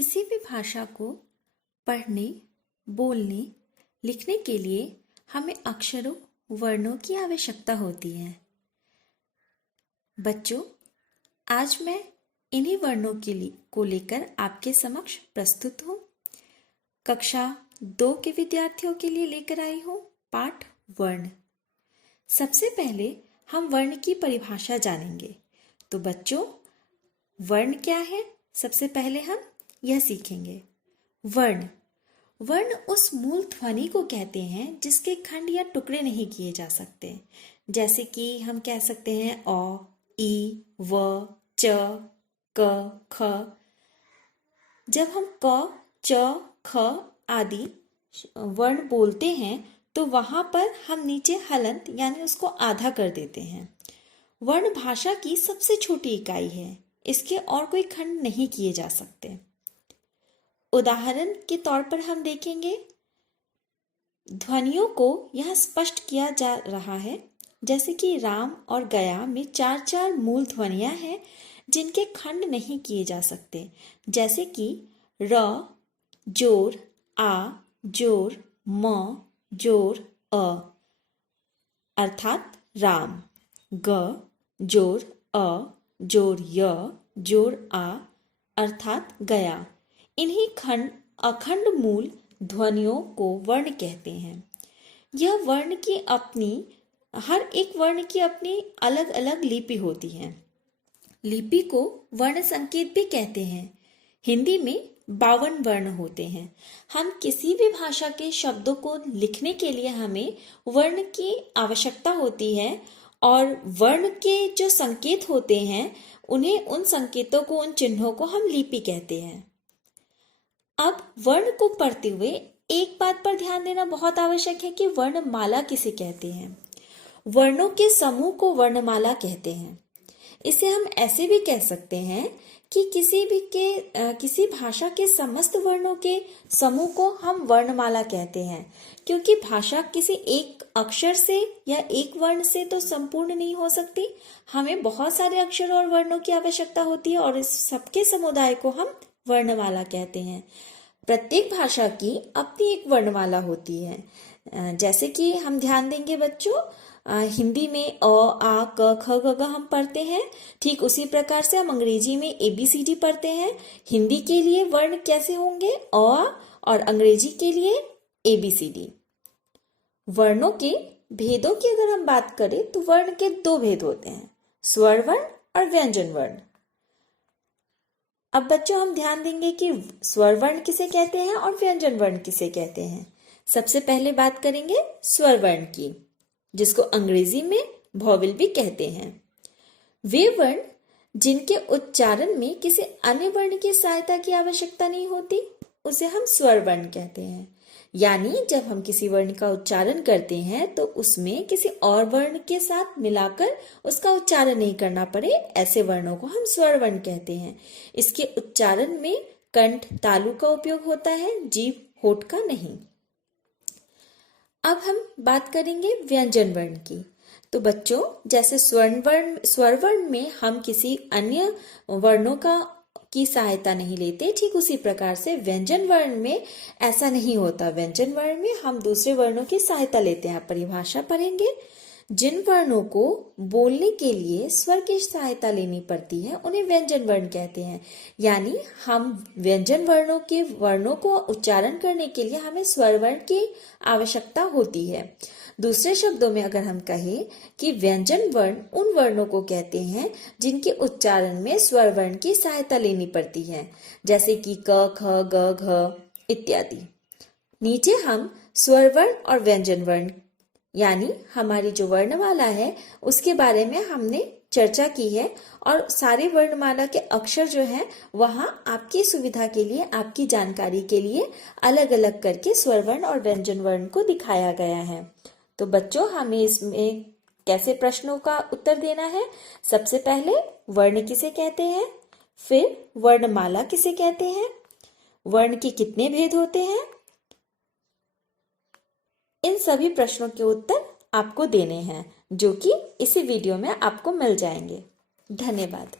किसी भी भाषा को पढ़ने, बोलने, लिखने के लिए हमें अक्षरों, वर्णों की आवश्यकता होती है। बच्चों, आज मैं इन्हीं वर्णों को लेकर आपके समक्ष प्रस्तुत हूँ। कक्षा 2 के विद्यार्थियों के लिए लेकर आई हूँ पाठ वर्ण। सबसे पहले हम वर्ण की परिभाषा जानेंगे। तो बच्चों, वर्ण क्या है? सबसे पहले हम यह सीखेंगे। वर्ण उस मूल ध्वनि को कहते हैं जिसके खंड या टुकड़े नहीं किए जा सकते। जैसे कि हम कह सकते हैं अ, ई, व, च, क, ख। जब हम क, च, ख आदि वर्ण बोलते हैं तो वहां पर हम नीचे हलंत यानी उसको आधा कर देते हैं। वर्ण भाषा की सबसे छोटी इकाई है। इसके और कोई खंड नहीं किए जा सकते। उदाहरण के तौर पर हम देखेंगे, ध्वनियों को यह स्पष्ट किया जा रहा है जैसे कि राम और गया में 4 मूल ध्वनियां हैं जिनके खंड नहीं किए जा सकते। जैसे कि र, जोर, आ, जोर, म, जोर, अ अर्थात राम, ग, जोर, अ, जोर, य, जोर, आ अर्थात गया। इन्हीं अखंड मूल ध्वनियों को वर्ण कहते हैं। यह वर्ण की हर एक वर्ण की अपनी अलग अलग लिपि होती है। लिपि को वर्ण संकेत भी कहते हैं। हिंदी में 52 वर्ण होते हैं। हम किसी भी भाषा के शब्दों को लिखने के लिए हमें वर्ण की आवश्यकता होती है और वर्ण के जो संकेत होते हैं उन संकेतों को, उन चिन्हों को हम लिपि कहते हैं। अब वर्ण को पढ़ते हुए एक बात पर ध्यान देना बहुत आवश्यक है कि वर्णमाला किसे कहते हैं। वर्णों के समूह को वर्णमाला कहते हैं। इसे हम ऐसे भी कह सकते हैं कि किसी भाषा के समस्त वर्णों के समूह को हम वर्णमाला कहते हैं, क्योंकि भाषा किसी एक अक्षर से या एक वर्ण से तो संपूर्ण नहीं हो सकती। हमें बहुत सारे अक्षरों और वर्णों की आवश्यकता होती है और इस सबके समुदाय को हम वर्णमाला कहते हैं। प्रत्येक भाषा की अपनी एक वर्णमाला होती है। जैसे कि हम ध्यान देंगे बच्चों, हिंदी में अ, आ, क, ख, ग, घ हम पढ़ते हैं। ठीक उसी प्रकार से हम अंग्रेजी में ABCD पढ़ते हैं। हिंदी के लिए वर्ण कैसे होंगे? अ, और अंग्रेजी के लिए ABCD। वर्णों के भेदों की अगर हम बात करें तो वर्ण के 2 भेद होते हैं, स्वर वर्ण और व्यंजन वर्ण। अब बच्चों, हम ध्यान देंगे कि स्वर वर्ण किसे कहते हैं और व्यंजन वर्ण किसे कहते हैं। सबसे पहले बात करेंगे स्वर वर्ण की, जिसको अंग्रेजी में वॉवेल भी कहते हैं। वे वर्ण जिनके उच्चारण में किसी अन्य वर्ण की सहायता की आवश्यकता नहीं होती, उसे हम स्वर वर्ण कहते हैं। यानी जब हम किसी वर्ण का उच्चारण करते हैं तो उसमें किसी और वर्ण के साथ मिलाकर उसका उच्चारण नहीं करना पड़े, ऐसे वर्णों को हम स्वर वर्ण कहते हैं। इसके उच्चारण में कंठ, तालु का उपयोग होता है, जीभ, होठ का नहीं। अब हम बात करेंगे व्यंजन वर्ण की। तो बच्चों, जैसे स्वर वर्ण में हम किसी अन्य वर्णों की सहायता नहीं लेते, ठीक उसी प्रकार से व्यंजन वर्ण में ऐसा नहीं होता। व्यंजन वर्ण में हम दूसरे वर्णों की सहायता लेते हैं। परिभाषा पढ़ेंगे। जिन वर्णों को बोलने के लिए स्वर की सहायता लेनी पड़ती है उन्हें व्यंजन वर्ण कहते हैं। यानी हम व्यंजन वर्णों को उच्चारण करने के लिए हमें स्वर वर्ण की आवश्यकता होती है। दूसरे शब्दों में अगर हम कहें कि व्यंजन वर्ण उन वर्णों को कहते हैं जिनके उच्चारण में स्वर वर्ण की सहायता लेनी पड़ती है, जैसे कि क, ख, ग, घ इत्यादि। नीचे हम स्वर वर्ण और व्यंजन वर्ण यानी हमारी जो वर्णमाला है उसके बारे में हमने चर्चा की है और सारे वर्णमाला के अक्षर जो हैं वहाँ आपकी सुविधा के लिए, आपकी जानकारी के लिए अलग अलग करके स्वर वर्ण और व्यंजन वर्ण को दिखाया गया है। तो बच्चों, हमें इसमें कैसे प्रश्नों का उत्तर देना है? सबसे पहले वर्ण किसे कहते हैं, फिर वर्णमाला किसे कहते हैं, वर्ण के कितने भेद होते हैं, इन सभी प्रश्नों के उत्तर आपको देने हैं जो कि इसी वीडियो में आपको मिल जाएंगे। धन्यवाद।